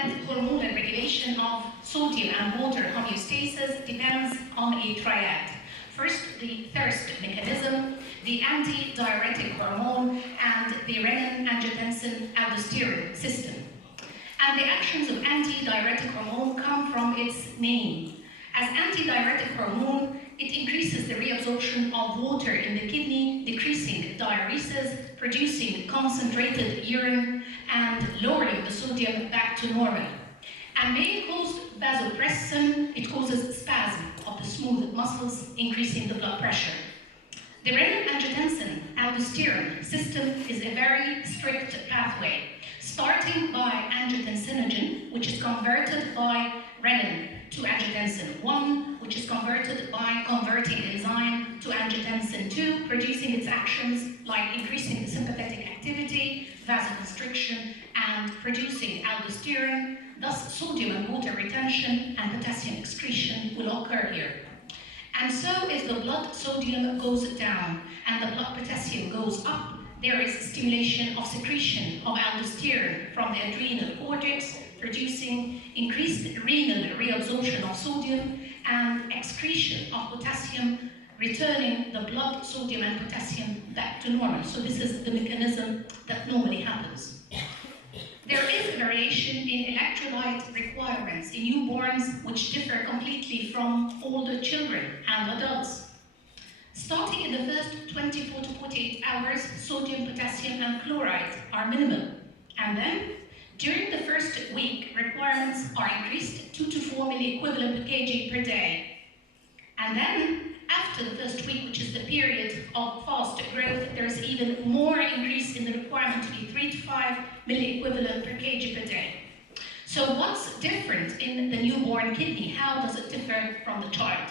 that hormonal regulation of sodium and water homeostasis depends on a triad. First, the thirst mechanism, the anti-diuretic hormone, and the renin-angiotensin-aldosterone system. And the actions of anti-diuretic hormone come from its name. As anti-diuretic hormone, it increases the reabsorption of water in the kidney, decreasing diuresis, producing concentrated urine, and lowering the sodium back to normal. And may cause vasopressin, it causes spasm of the smooth muscles, increasing the blood pressure. The renin-angiotensin-aldosterone system is a very strict pathway, starting by angiotensinogen, which is converted by renin to angiotensin 1, which is converted by converting enzyme to angiotensin 2, producing its actions like increasing the sympathetic activity, vasoconstriction, and producing aldosterone. Thus, sodium and water retention and potassium excretion will occur here. And so, if the blood sodium goes down and the blood potassium goes up, there is stimulation of secretion of aldosterone from the adrenal cortex, producing increased renal reabsorption of sodium and excretion of potassium, returning the blood sodium and potassium back to normal. So this is the mechanism that normally happens. There is variation in electrolyte requirements in newborns which differ completely from older children and adults. Starting in the first 24 to 48 hours, sodium, potassium, and chloride are minimal. And then, during the first week, requirements are increased 2 to 4 milliequivalent per kg per day. And then, after the first week, which is the period of fast growth, there is even more increase in the requirement to be 3 to 5 milliequivalent per kg per day. So what's different in the newborn kidney? How does it differ from the child?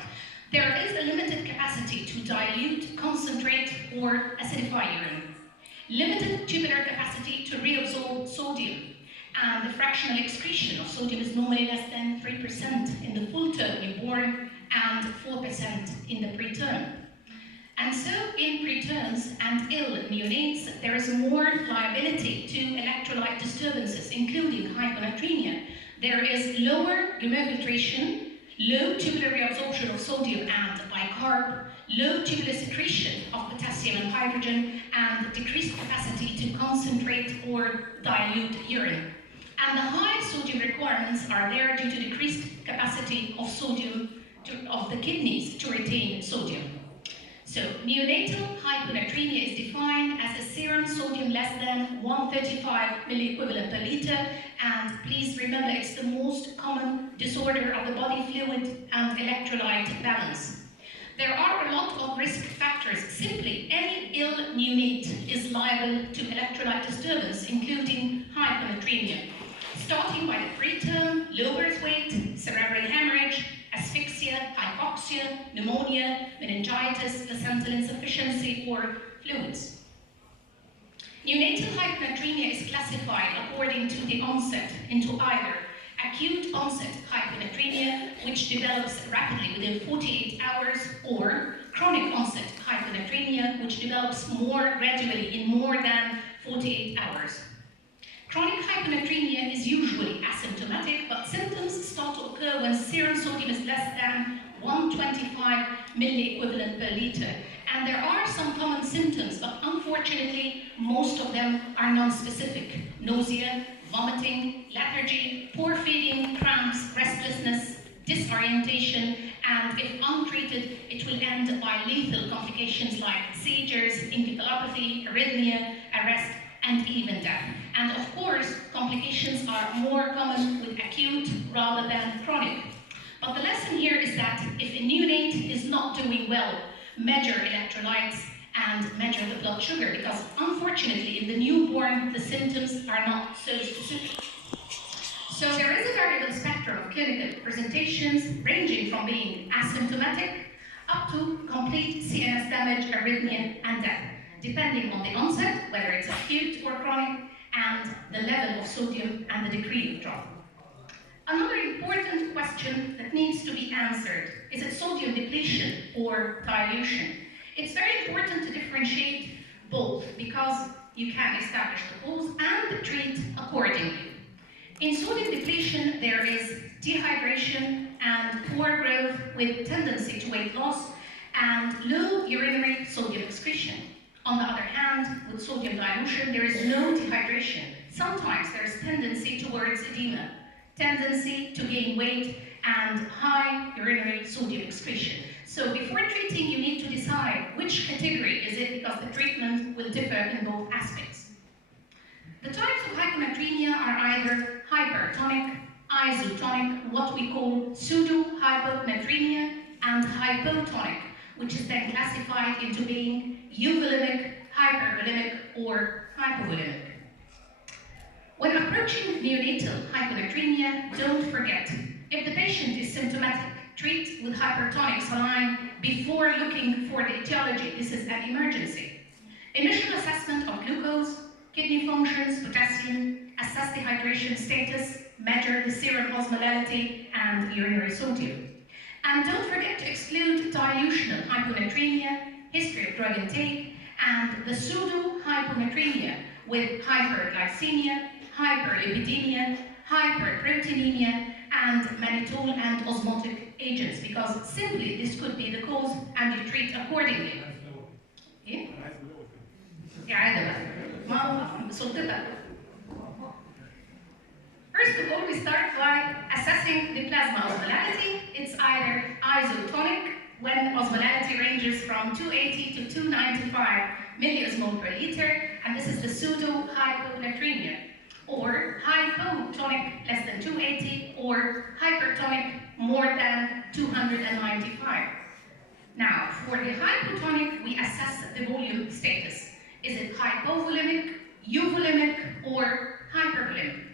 There is a limited capacity to dilute, concentrate, or acidify urine. Limited tubular capacity to reabsorb sodium. And the fractional excretion of sodium is normally less than 3% in the full-term newborn and 4% in the preterm. And so in preterms and ill neonates, there is more liability to electrolyte disturbances, including hyponatremia. There is lower glomerulation, low tubular reabsorption of sodium and bicarb, low tubular secretion of potassium and hydrogen, and decreased capacity to concentrate or dilute urine. And the high sodium requirements are there due to decreased capacity of sodium of the kidneys to retain sodium. So, neonatal hyponatremia is defined as a serum sodium less than 135 milliequivalent per liter, and please remember it's the most common disorder of the body fluid and electrolyte balance. There are a lot of risk factors. Simply, any ill neonate is liable to electrolyte disturbance, including hyponatremia, starting by the preterm, low birth weight, cerebral hemorrhage, asphyxia, hypoxia, pneumonia, meningitis, placental insufficiency, or fluids. Neonatal hyponatremia is classified according to the onset into either acute onset hyponatremia, which develops rapidly within 48 hours, or chronic onset hyponatremia, which develops more gradually in more than 48 hours. Chronic hyponatremia is usually asymptomatic, but symptoms start to occur when serum sodium is less than 125 milliequivalent per liter. And there are some common symptoms, but unfortunately, most of them are non-specific. Nausea, vomiting, lethargy, poor feeding, cramps, restlessness, disorientation, and if untreated, it will end by lethal complications like seizures, encephalopathy, arrhythmia, arrest, and even death. And of course, complications are more common with acute rather than chronic. But the lesson here is that if a neonate is not doing well, measure electrolytes and measure the blood sugar, because unfortunately in the newborn the symptoms are not so specific. So there is a variable spectrum of clinical presentations ranging from being asymptomatic up to complete CNS damage, arrhythmia, and death, depending on the onset, whether it's acute or chronic, and the level of sodium and the degree of drop. Another important question that needs to be answered, is it sodium depletion or dilution? It's very important to differentiate both because you can establish the cause and treat accordingly. In sodium depletion, there is dehydration and poor growth with tendency to weight loss and low urinary sodium excretion. On the other hand, with sodium dilution, there is no dehydration. Sometimes there is tendency towards edema, tendency to gain weight, and high urinary sodium excretion. So before treating, you need to decide which category is it, because the treatment will differ in both aspects. The types of hyponatremia are either hypertonic, isotonic, what we call pseudo-hyponatremia, and hypotonic, which is then classified into being euvolemic, hypervolemic, or hypovolemic. When approaching neonatal hyponatremia, don't forget, if the patient is symptomatic, treat with hypertonic saline before looking for the etiology. This is an emergency. Initial assessment of glucose, kidney functions, potassium, assess the hydration status, measure the serum osmolality and urinary sodium. And don't forget to exclude dilutional hyponatremia, history of drug intake, and the pseudo-hyponatremia with hyperglycemia, hyperlipidemia, hyperproteinemia, and mannitol and osmotic agents, because simply this could be the cause and you treat accordingly. إيه؟ إعادة بقى. ما هو بسلطتك. First of all, we start by assessing the plasma osmolality. It's either isotonic, when osmolality ranges from 280 to 295 milliosmol per liter, and this is the pseudo-hyponatremia, or hypotonic, less than 280, or hypertonic, more than 295. Now, for the hypotonic, we assess the volume status. Is it hypovolemic, euvolemic, or hypervolemic?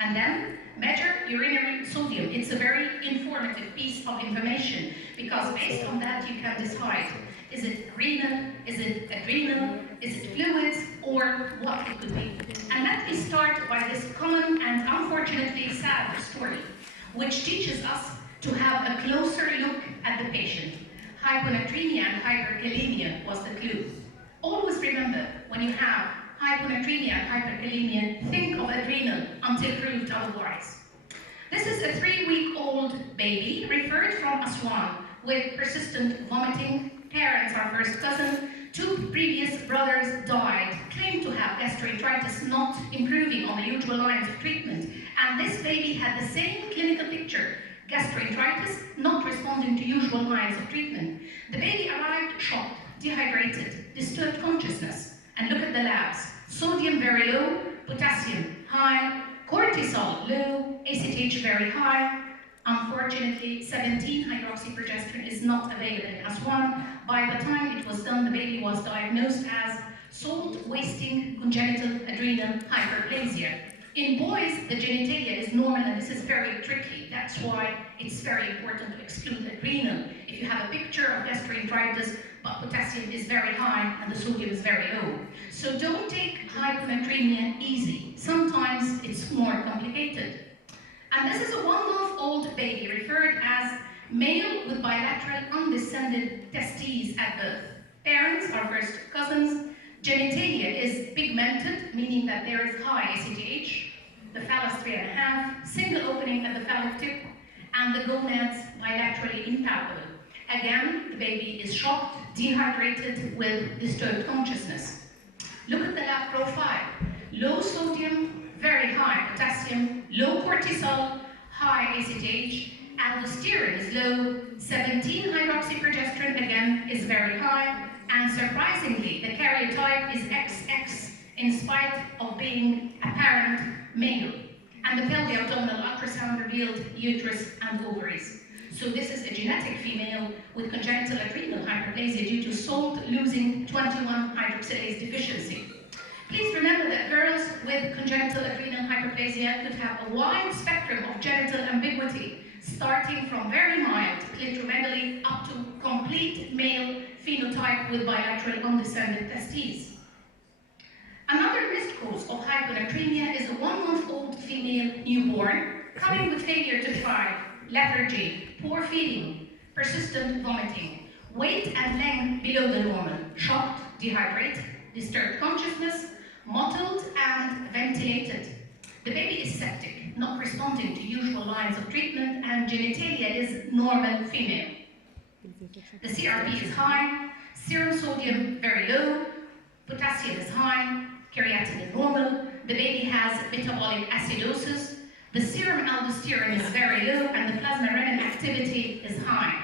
And then measure urinary sodium. It's a very informative piece of information, because based on that you can decide, is it renal, is it adrenal, is it fluids, or what it could be. And let me start by this common and unfortunately sad story, which teaches us to have a closer look at the patient. Hyponatremia and hyperkalemia was the clue. Always remember, when you have hyponatremia and hyperkalemia, think of adrenal until proved otherwise. This is a 3-week-old baby referred from Aswan with persistent vomiting. Parents are first cousin. 2 previous brothers died, claimed to have gastroenteritis, not improving on the usual lines of treatment. And this baby had the same clinical picture, gastroenteritis, not responding to usual lines of treatment. The baby arrived shocked, dehydrated, disturbed consciousness. And look at the labs. Sodium very low, potassium high, cortisol low, ACTH very high. Unfortunately, 17-hydroxyprogesterone is not available in Aswan. By the time it was done, the baby was diagnosed as salt-wasting congenital adrenal hyperplasia. In boys, the genitalia is normal, and this is very tricky. That's why it's very important to exclude adrenal. If you have a picture of gastroenteritis, but potassium is very high and the sodium is very low. So don't take hyponatremia easy. Sometimes it's more complicated. And this is a 1-month-old baby referred as male with bilateral undescended testes at birth. Parents are first cousins. Genitalia is pigmented, meaning that there is high ACTH. The phallus 3.5, single opening at the phallic tip, and the gonads bilaterally impalpable. Again, the baby is shocked, dehydrated with disturbed consciousness. Look at the lab profile. Low sodium, very high potassium, low cortisol, high ACTH, aldosterone is low, 17-hydroxyprogesterone again is very high, and surprisingly, the karyotype is XX in spite of being apparent male. And the pelvic-abdominal ultrasound revealed uterus and ovaries. So this is a genetic female with congenital adrenal hyperplasia due to salt-losing 21-hydroxylase deficiency. Please remember that girls with congenital adrenal hyperplasia could have a wide spectrum of genital ambiguity, starting from very mild clitoromegaly up to complete male phenotype with bilateral undescended testes. Another missed cause of hyponatremia is a 1-month-old female newborn coming with failure to thrive, lethargy, poor feeding, persistent vomiting, weight and length below the normal, shocked, dehydrated, disturbed consciousness, mottled and ventilated. The baby is septic, not responding to usual lines of treatment, and genitalia is normal female. The CRP is high, serum sodium very low, potassium is high, creatinine is normal, the baby has metabolic acidosis, the serum aldosterone is very low, and the plasma renin activity is high.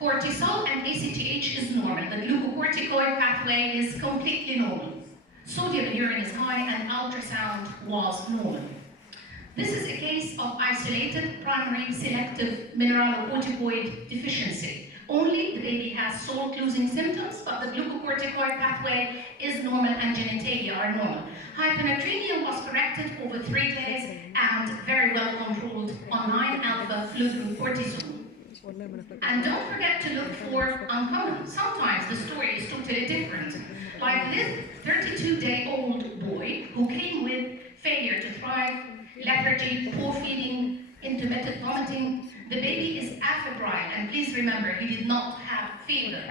Cortisol and ACTH is normal. The glucocorticoid pathway is completely normal. Sodium in urine is high, and ultrasound was normal. This is a case of isolated primary selective mineralocorticoid deficiency. Only the baby has salt-losing symptoms, but the glucocorticoid pathway is normal and genitalia are normal. Hyponatremia was corrected over 3 days and very well controlled on 9-alpha fluorocortisone. And don't forget to look for uncommon. Sometimes the story is totally different. Like this 32-day-old boy who came with failure to thrive, lethargy, poor feeding, intermittent vomiting. The baby is afebrile, and please remember, he did not have fever.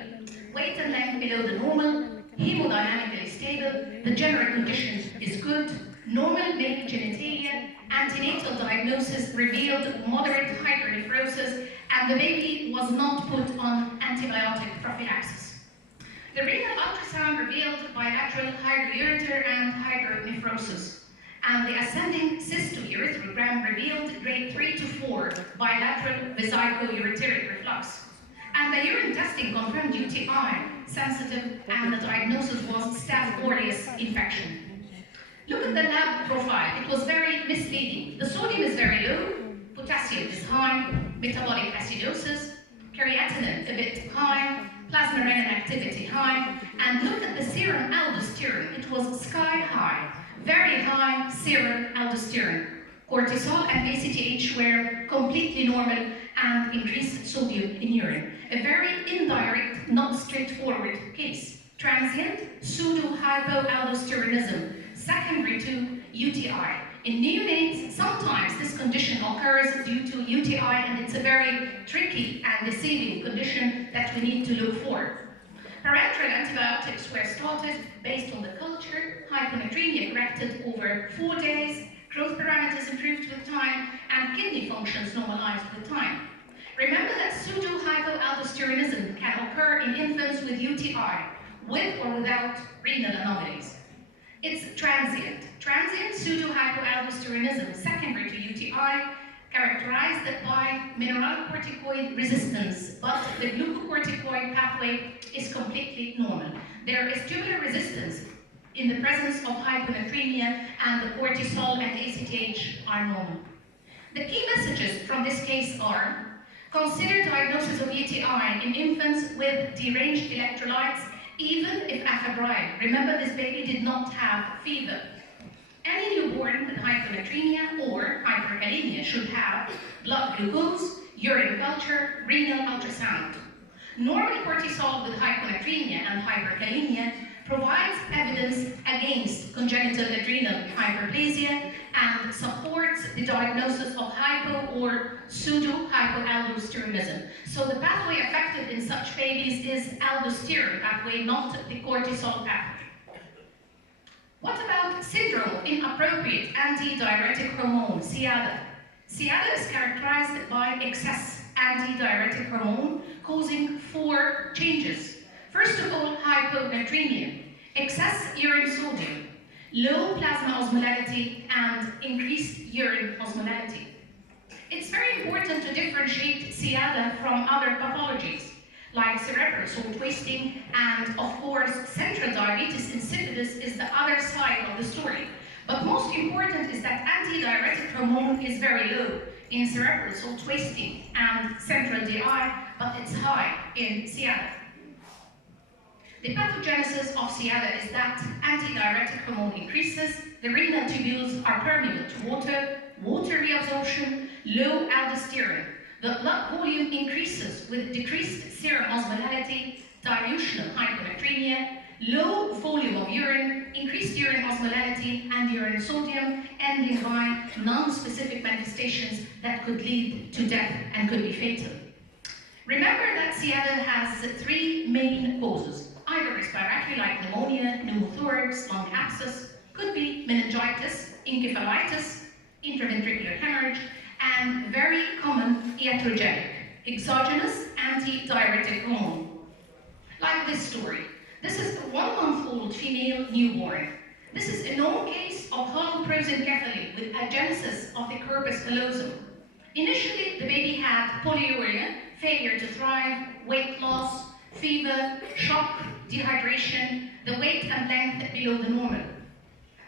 Weight and length below the normal, hemodynamically stable, the general condition is good, normal male genitalia, antenatal diagnosis revealed moderate hydronephrosis, and the baby was not put on antibiotic prophylaxis. The renal ultrasound revealed bilateral hydroureter and hydronephrosis, and the ascending cystourethrogram revealed grade 3 to 4 bilateral vesico-ureteric reflux. And the urine testing confirmed UTI, sensitive, and the diagnosis was Staph aureus infection. Look at the lab profile. It was very misleading. The sodium is very low, potassium is high, metabolic acidosis, creatinine a bit high, plasma renin activity high, and look at the serum aldosterone. It was sky high, very high serum aldosterone. Cortisol and ACTH were completely normal and increased sodium in urine. A very indirect, not straightforward case. Transient pseudo-hypoaldosteronism, secondary to UTI. In neonates, sometimes this condition occurs due to UTI, and it's a very tricky and deceiving condition that we need to look for. Parenteral antibiotics were started based on the culture, hyponatremia corrected over 4 days, growth parameters improved with time, and kidney functions normalized with time. Remember that pseudo-hypoaldosteronism can occur in infants with UTI, with or without renal anomalies. It's transient pseudo-hypoaldosteronism, secondary to UTI, characterized by mineralocorticoid resistance, but the glucocorticoid pathway is completely normal. There is tubular resistance in the presence of hyponatremia, and the cortisol and ACTH are normal. The key messages from this case are: consider diagnosis of UTI in infants with deranged electrolytes, even if afebrile. Remember, this baby did not have fever. Any newborn with hyponatremia or hyperkalemia should have blood glucose, urine culture, renal ultrasound. Normal cortisol with hyponatremia and hyperkalemia provides evidence against congenital adrenal hyperplasia and supports the diagnosis of hypo or pseudo-hypoaldosteronism. So the pathway affected in such babies is aldosterone pathway, not the cortisol pathway. What about syndrome of inappropriate antidiuretic hormone, SIADA? SIADA is characterized by excess antidiuretic hormone causing 4 changes. First of all, hyponatremia, excess urine sodium, low plasma osmolality, and increased urine osmolality. It's very important to differentiate SIADA from other pathologies, like cerebral salt wasting, and of course, central diabetes insipidus is the other side of the story. But most important is that antidiuretic hormone is very low in cerebral salt wasting and central DI, but it's high in SIADA. The pathogenesis of SIADA is that antidiuretic hormone increases, the renal tubules are permeable to water, water reabsorption, low aldosterone. The blood volume increases with decreased serum osmolality, dilution of hyponatremia, low volume of urine, increased urine osmolality and urine sodium, ending by non-specific manifestations that could lead to death and could be fatal. Remember that SIADA has 3 main causes: either respiratory like pneumonia, pneumothorax, lung abscess, could be meningitis, encephalitis, intraventricular hemorrhage, and very common iatrogenic, exogenous antidiuretic hormone. Like this story. This is a 1-month-old female newborn. This is a known case of hollow prosencephaly with agenesis of the corpus callosum. Initially, the baby had polyuria, failure to thrive, weight loss, fever, shock, dehydration, the weight and length below the normal.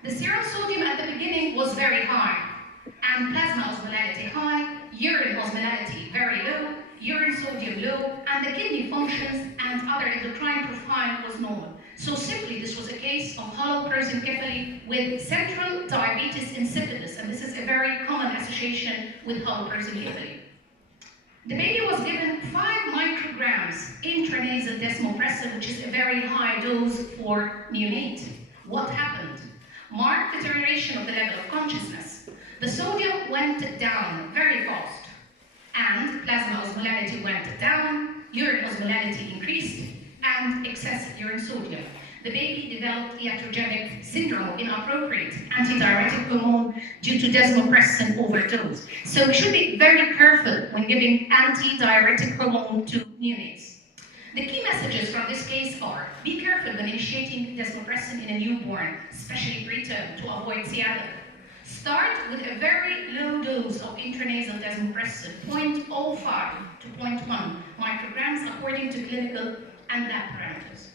The serum sodium at the beginning was very high, and plasma osmolality high, urine osmolality very low, urine sodium low, and the kidney functions and other endocrine profile was normal. So simply, this was a case of hollow prosencephaly with central diabetes insipidus, and this is a very common association with hollow prosencephaly. The baby was given 5 micrograms intranasal desmopressin, which is a very high dose for neonate. What happened? Marked deterioration of the level of consciousness. The sodium went down very fast, and plasma osmolality went down, urine osmolality increased, and excess urine sodium. The baby developed iatrogenic syndrome, inappropriate antidiuretic hormone due to desmopressin overdose. So we should be very careful when giving antidiuretic hormone to neonates. The key messages from this case are: be careful when initiating desmopressin in a newborn, especially preterm, to avoid sciatica. Start with a very low dose of intranasal desmopressin, 0.05 to 0.1 micrograms according to clinical and lab parameters.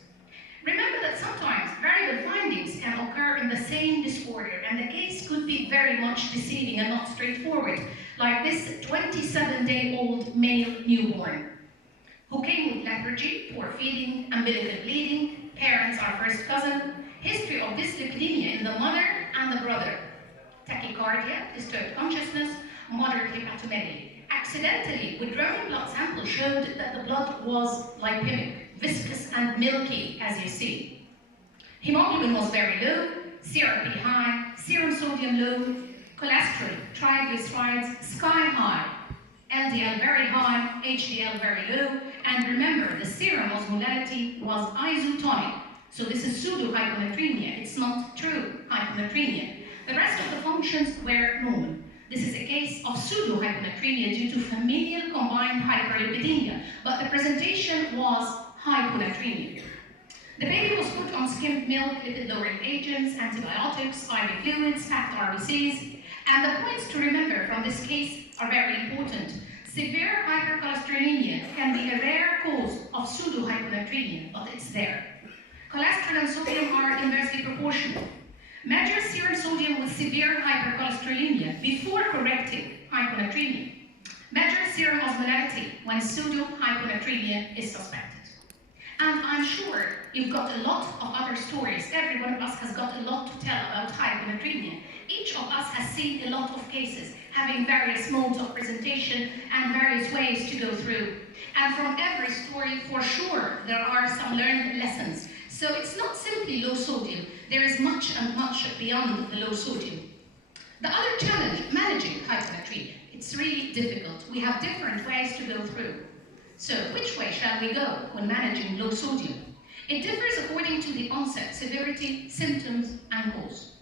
Remember that sometimes variable findings can occur in the same disorder, and the case could be very much deceiving and not straightforward, like this 27-day-old male newborn who came with lethargy, poor feeding, umbilical bleeding, parents are first cousin, history of dyslipidemia in the mother and the brother, tachycardia, disturbed consciousness, moderate hepatomegaly. Accidentally, withdrawn blood sample showed that the blood was lipemic, viscous and milky, as you see. Hemoglobin was very low, CRP high, serum sodium low, cholesterol, triglycerides sky high, LDL very high, HDL very low, and remember, the serum osmolality was isotonic. So this is pseudo-hyponatremia, it's not true hyponatremia. The rest of the functions were normal. This is a case of pseudo-hyponatremia due to familial combined hyperlipidemia, but the presentation was hyponatremia. The baby was put on skimmed milk, lipid-lowering agents, antibiotics, IV fluids, packed RBCs, and the points to remember from this case are very important. Severe hypercholesterolemia can be a rare cause of pseudo-hyponatremia, but it's there. Cholesterol and sodium are inversely proportional. Measure serum sodium with severe hypercholesterolemia before correcting hyponatremia. Measure serum osmolality when pseudo-hyponatremia is suspected. And I'm sure you've got a lot of other stories. Every one of us has got a lot to tell about hyponatremia. Each of us has seen a lot of cases, having various modes of presentation and various ways to go through. And from every story, for sure, there are some learned lessons. So it's not simply low sodium. There is much and much beyond the low sodium. The other challenge, managing hyponatremia. It's really difficult. We have different ways to go through. So which way shall we go when managing low sodium? It differs according to the onset, severity, symptoms, and cause.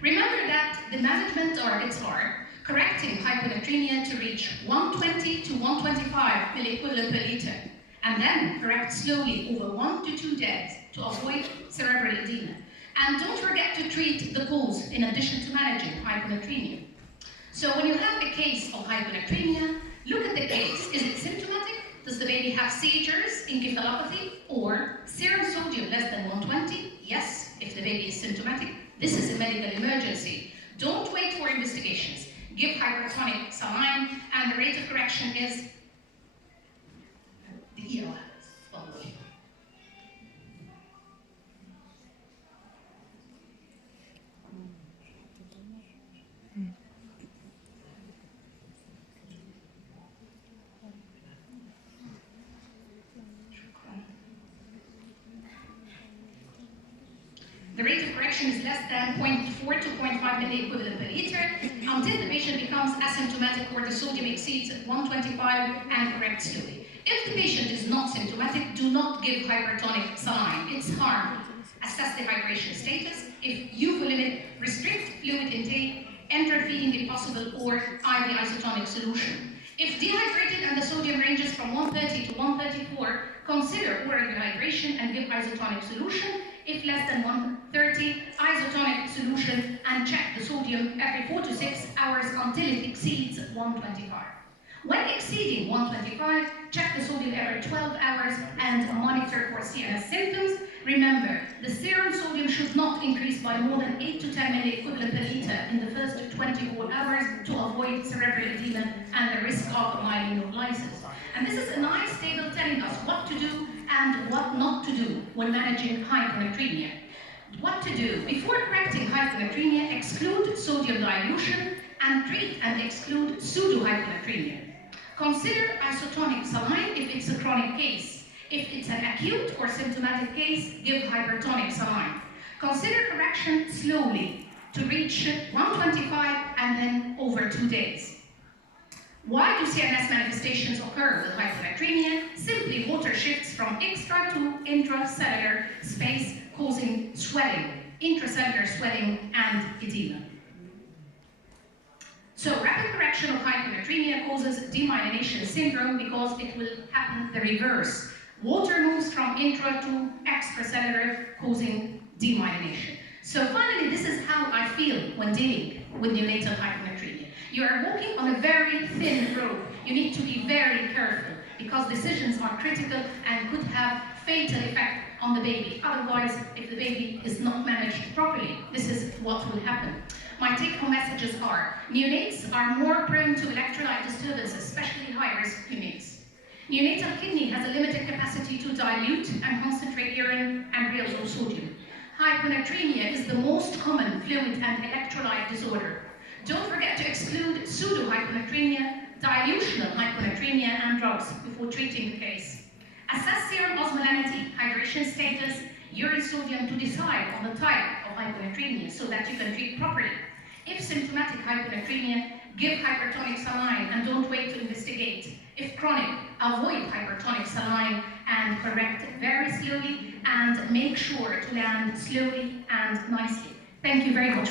Remember that the management targets are correcting hyponatremia to reach 120 to 125 milliequivalent per liter, and then correct slowly over 1 to 2 days to avoid cerebral edema. And don't forget to treat the cause in addition to managing hyponatremia. So when you have a case of hyponatremia, look at the case. Is it symptomatic? Does the baby have seizures, encephalopathy, or serum sodium less than 120? Yes, if the baby is symptomatic. This is a medical emergency. Don't wait for investigations. Give hypertonic saline, and the rate of correction is the ELS. The rate of correction is less than 0.4 to 0.5 milliequivalent per liter until the patient becomes asymptomatic or the sodium exceeds 125 and correct slowly. If the patient is not symptomatic, do not give hypertonic saline. It's harmful. Assess the hydration status. If euvolimit, restrict fluid intake. enteral feeding if possible, or IV isotonic solution. If dehydrated and the sodium ranges from 130 to 134, consider oral dehydration and give isotonic solution. If less than 130, isotonic solution, and check the sodium every 4 to 6 hours until it exceeds 125. When exceeding 125, check the sodium every 12 hours and monitor for CNS symptoms. Remember, the serum sodium should not increase by more than 8 to 10 milliequivalent per liter in the first 24 hours to avoid cerebral edema and the risk of myelinolysis. And this is a nice table telling us what to do and what not to do when managing hyponatremia. What to do? Before correcting hyponatremia, exclude sodium dilution and treat and exclude pseudo-hyponatremia. Consider isotonic saline if it's a chronic case. If it's an acute or symptomatic case, give hypertonic saline. Consider correction slowly to reach 125 and then over 2 days. Why do CNS manifestations occur with hyponatremia? Simply water shifts from extra to intracellular space, causing swelling, intracellular swelling, and edema. So rapid correction of hyponatremia causes demyelination syndrome because it will happen the reverse. Water moves from intra to extracellular, causing demyelination. So finally, this is how I feel when dealing with neonatal hyponatremia. You are walking on a very thin rope. You need to be very careful because decisions are critical and could have fatal effect on the baby. Otherwise, if the baby is not managed properly, this is what will happen. My take-home messages are: neonates are more prone to electrolyte disturbances, especially high-risk neonates. Neonatal kidney has a limited capacity to dilute and concentrate urine and reabsorb sodium. Hyponatremia is the most common fluid and electrolyte disorder. Don't forget to exclude pseudo-hyponatremia, dilutional hyponatremia, and drugs before treating the case. Assess serum osmolality, hydration status, urine sodium to decide on the type of hyponatremia so that you can treat properly. If symptomatic hyponatremia, give hypertonic saline and don't wait to investigate. If chronic, avoid hypertonic saline and correct very slowly and make sure to land slowly and nicely. Thank you very much.